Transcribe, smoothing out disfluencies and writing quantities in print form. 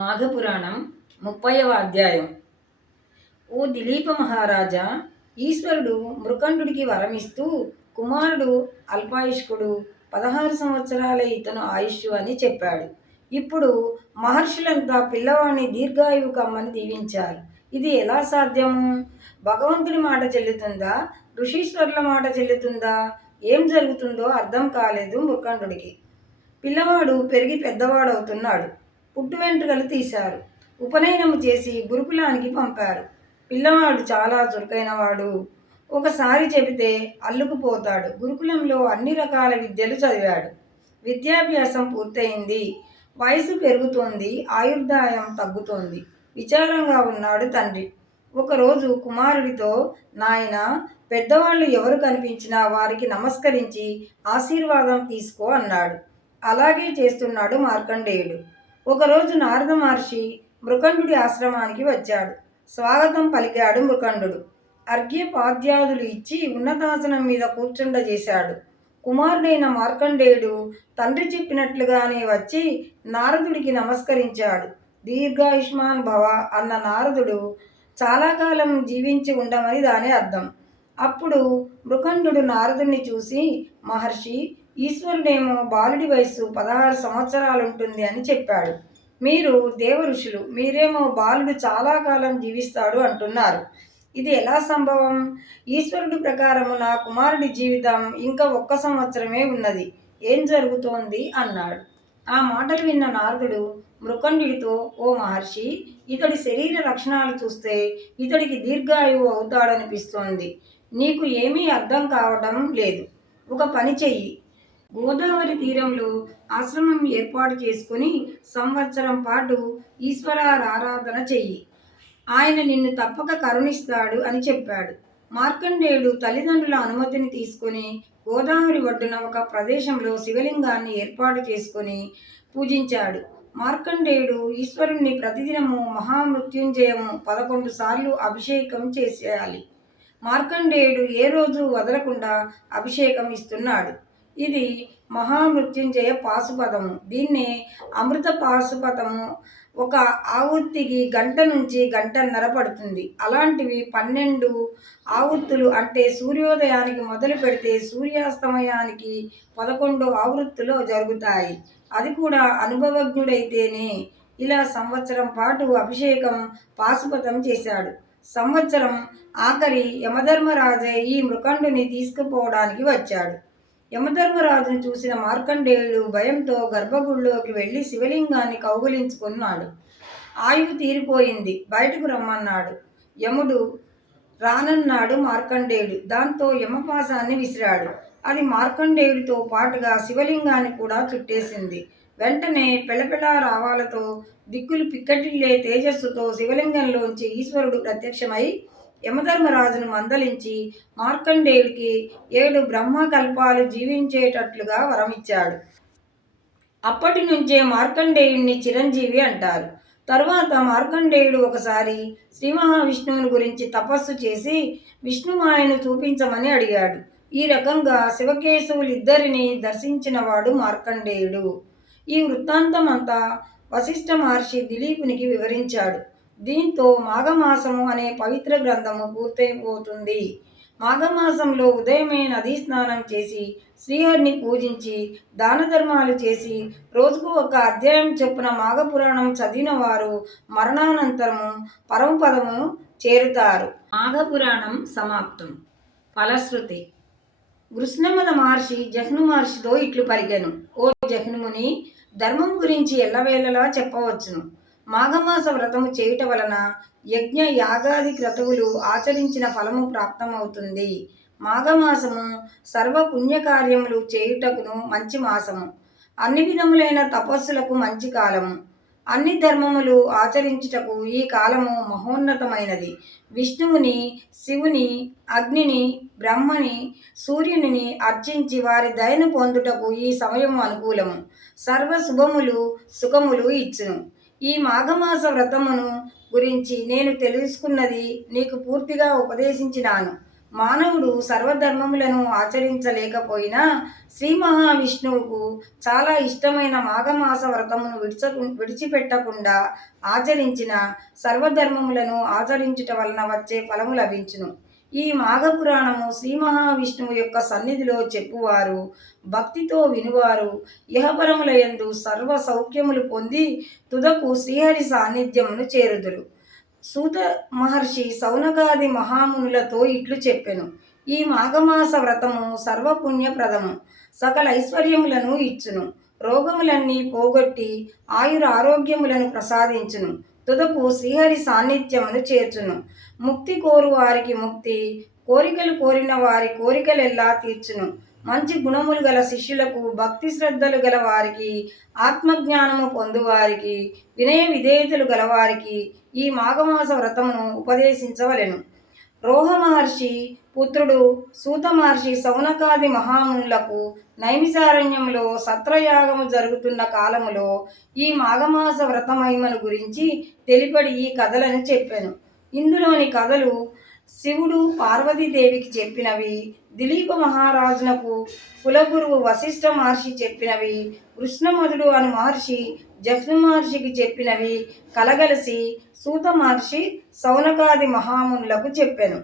మాఘపురాణం 30వ అధ్యాయం. ఓ దిలీప మహారాజా, ఈశ్వరుడు మృకండుడికి వరమిస్తూ కుమారుడు అల్పాయుష్కుడు, 16 సంవత్సరాలే ఇతను ఆయుష్ అని చెప్పాడు. ఇప్పుడు మహర్షులంతా పిల్లవాడిని దీర్ఘాయువు కమ్మని దీవించారు. ఇది ఎలా సాధ్యము? భగవంతుడి మాట చెల్లుతుందా, ఋషీశ్వరుల మాట చెల్లుతుందా? ఏం జరుగుతుందో అర్థం కాలేదు మృకండుడికి. పిల్లవాడు పెరిగి పెద్దవాడవుతున్నాడు. పుట్టు వెంట్రుకలు తీశారు. ఉపనయనము చేసి గురుకులానికి పంపారు. పిల్లవాడు చాలా చురుకైనవాడు. ఒకసారి చెబితే అల్లుకుపోతాడు. గురుకులంలో అన్ని రకాల విద్యలు చదివాడు. విద్యాభ్యాసం పూర్తయింది. వయసు పెరుగుతోంది, ఆయుర్దాయం తగ్గుతోంది. విచారంగా ఉన్నాడు తండ్రి. ఒకరోజు కుమారుడితో, నాయనా, పెద్దవాళ్ళు ఎవరు కనిపించినా వారికి నమస్కరించి ఆశీర్వాదం తీసుకో అన్నాడు. అలాగే చేస్తున్నాడు మార్కండేయుడు. ఒకరోజు నారద మహర్షి మృకండుడి ఆశ్రమానికి వచ్చాడు. స్వాగతం పలికాడు మృకండుడు. అర్ఘ్యపాద్యాదులు ఇచ్చి ఉన్నతాసనం మీద కూర్చుండజేశాడు. కుమారుడైన మార్కండేయుడు తండ్రి చెప్పినట్లుగానే వచ్చి నారదుడికి నమస్కరించాడు. దీర్ఘాయుష్మాన్ భవ అన్న నారదుడు చాలా కాలం జీవించి ఉండమని దాని అర్థం. అప్పుడు మృకండుడు నారదుడిని చూసి, మహర్షి, ఈశ్వరుడేమో బాలుడి వయస్సు 16 సంవత్సరాలుంటుంది అని చెప్పాడు. మీరు దేవ ఋషులు, మీరేమో బాలుడు చాలా కాలం జీవిస్తాడు అంటున్నారు. ఇది ఎలా సంభవం? ఈశ్వరుడి ప్రకారము నా కుమారుడి జీవితం ఇంకా 1 సంవత్సరమే ఉన్నది. ఏం జరుగుతోంది అన్నాడు. ఆ మాటలు విన్న నారదుడు మృకండుడితో, ఓ మహర్షి, ఇతడి శరీర లక్షణాలు చూస్తే ఇతడికి దీర్ఘాయువు అవుతాడనిపిస్తోంది. నీకు ఏమీ అర్థం కావటం లేదు. ఒక పని చెయ్యి. గోదావరి తీరంలో ఆశ్రమం ఏర్పాటు చేసుకుని సంవత్సరం పాటు ఈశ్వరారాధన చెయ్యి. ఆయన నిన్ను తప్పక కరుణిస్తాడు అని చెప్పాడు. మార్కండేయుడు తల్లిదండ్రుల అనుమతిని తీసుకుని గోదావరి ఒడ్డున ఒక ప్రదేశంలో శివలింగాన్ని ఏర్పాటు చేసుకుని పూజించాడు. మార్కండేయుడు ఈశ్వరుణ్ణి ప్రతిదినము మహామృత్యుంజయము 11 సార్లు అభిషేకం చేసేయాలి. మార్కండేయుడు ఏ రోజు వదలకుండా అభిషేకం ఇస్తున్నాడు. ఇది మహామృత్యుంజయ పాశుపదము. దీన్నే అమృత పాశుపదము. ఒక ఆవుత్తికి గంట నుంచి గంటన్నర పడుతుంది. అలాంటివి 12 ఆవుత్తులు, అంటే సూర్యోదయానికి మొదలు పెడితే సూర్యాస్తమయానికి 11 ఆవృత్తులు జరుగుతాయి. అది కూడా అనుభవజ్ఞుడైతేనే. ఇలా సంవత్సరం పాటు అభిషేకం పాశుపతం చేశాడు. సంవత్సరం ఆఖరి యమధర్మరాజే ఈ మృకండుని తీసుకుపోవడానికి వచ్చాడు. యమధర్మరాజును చూసిన మార్కండేయుడు భయంతో గర్భగుడిలోకి వెళ్ళి శివలింగాన్ని కౌగిలించుకున్నాడు. ఆయువు తీరిపోయింది, బయటకు రమ్మన్నాడు. యముడు రానన్నాడు మార్కండేయుడు. దాంతో యమపాశాన్ని విసిరాడు. అది మార్కండేయుడితో పాటుగా శివలింగాన్ని కూడా చుట్టేసింది. వెంటనే పెళపెళ రావాలతో, దిక్కులు పిక్కటిల్లే తేజస్సుతో శివలింగంలోంచి ఈశ్వరుడు ప్రత్యక్షమై యమధర్మరాజును మందలించి మార్కండేయుడికి 7 బ్రహ్మకల్పాలు జీవించేటట్లుగా వరమిచ్చాడు. అప్పటి నుంచే మార్కండేయుడిని చిరంజీవి అంటారు. తరువాత మార్కండేయుడు ఒకసారి శ్రీ మహావిష్ణువుని గురించి తపస్సు చేసి విష్ణుమాయను చూపించమని అడిగాడు. ఈ రకంగా శివకేశవులిద్దరిని దర్శించినవాడు మార్కండేయుడు. ఈ వృత్తాంతం అంతా వశిష్ఠ మహర్షి దిలీపునికి వివరించాడు. దీంతో మాఘమాసము అనే పవిత్ర గ్రంథము పూర్తయిపోతుంది. మాఘమాసంలో ఉదయమే నదీ స్నానం చేసి శ్రీహరిని పూజించి దాన ధర్మాలు చేసి రోజుకు 1 అధ్యాయం చొప్పున మాఘపురాణం చదివిన వారు మరణానంతరము పరమపదము చేరుతారు. మాఘపురాణం సమాప్తం. ఫలశ్రుతి. కృష్ణమద మహర్షి జహ్ను మహర్షితో ఇట్లు పలికెను. ఓ జహ్నుముని, ధర్మం గురించి ఎల్లవేళలా చెప్పవచ్చును. మాఘమాస వ్రతము చేయుట వలన యజ్ఞ యాగాది క్రతువులు ఆచరించిన ఫలము ప్రాప్తమవుతుంది. మాఘమాసము సర్వ పుణ్యకార్యములు చేయుటకును మంచి మాసము. అన్ని విధములైన తపస్సులకు మంచి కాలము. అన్ని ధర్మములు ఆచరించుటకు ఈ కాలము మహోన్నతమైనది. విష్ణువుని, శివుని, అగ్నిని, బ్రహ్మని, సూర్యుని అర్చించి వారి దయను పొందుటకు ఈ సమయము అనుకూలము. సర్వ శుభములు సుఖములు ఇచ్చును. ఈ మాఘమాస వ్రతమును గురించి నేను తెలుసుకున్నది నీకు పూర్తిగా ఉపదేశించినాను. మానవుడు సర్వధర్మములను ఆచరించలేకపోయినా శ్రీ మహావిష్ణువుకు చాలా ఇష్టమైన మాఘమాస వ్రతమును విడిచిపెట్టకుండా ఆచరించిన సర్వధర్మములను ఆచరించుట వలన వచ్చే ఫలము లభించును. ఈ మాఘపురాణము శ్రీ మహావిష్ణువు యొక్క సన్నిధిలో చెప్పువారు, భక్తితో వినువారు ఇహపరములయందు సర్వ సౌఖ్యములు పొంది తుదకు శ్రీహరి సాన్నిధ్యమును చేరుదురు. సూత మహర్షి సౌనకాది మహామునులతో ఇట్లు చెప్పెను. ఈ మాఘమాస వ్రతము సర్వపుణ్యప్రదము, సకల ఐశ్వర్యములను ఇచ్చును, రోగములన్నీ పోగొట్టి ఆయురారోగ్యములను ప్రసాదించును, తుదకు శ్రీహరి సాన్నిధ్యమును చేర్చును. ముక్తి కోరు వారికి ముక్తి, కోరికలు కోరిన వారి కోరికలెల్లా తీర్చును. మంచి గుణములు గల శిష్యులకు, భక్తి శ్రద్ధలు గల వారికి, ఆత్మజ్ఞానము పొందువారికి, వినయ విధేయతలు గలవారికి ఈ మాఘమాస వ్రతమును ఉపదేశించవలెను. రోహ మహర్షి పుత్రుడు సూత మహర్షి సౌనకాది మహామునులకు నైమిసారణ్యంలో సత్రయాగము జరుగుతున్న కాలములో ఈ మాఘమాస వ్రత మహిమను గురించి తెలిపడి ఈ కథలను చెప్పాను. ఇందులోని కథలు శివుడు పార్వతీదేవికి చెప్పినవి, దిలీప మహారాజునకు కులగురువు వశిష్ఠ మహర్షి చెప్పినవి, కృష్ణమధుడు అను మహర్షి జఫ్ను మహర్షికి చెప్పినవి కలగలిసి సూత మహర్షి సౌనకాది మహామునులకు చెప్పెను.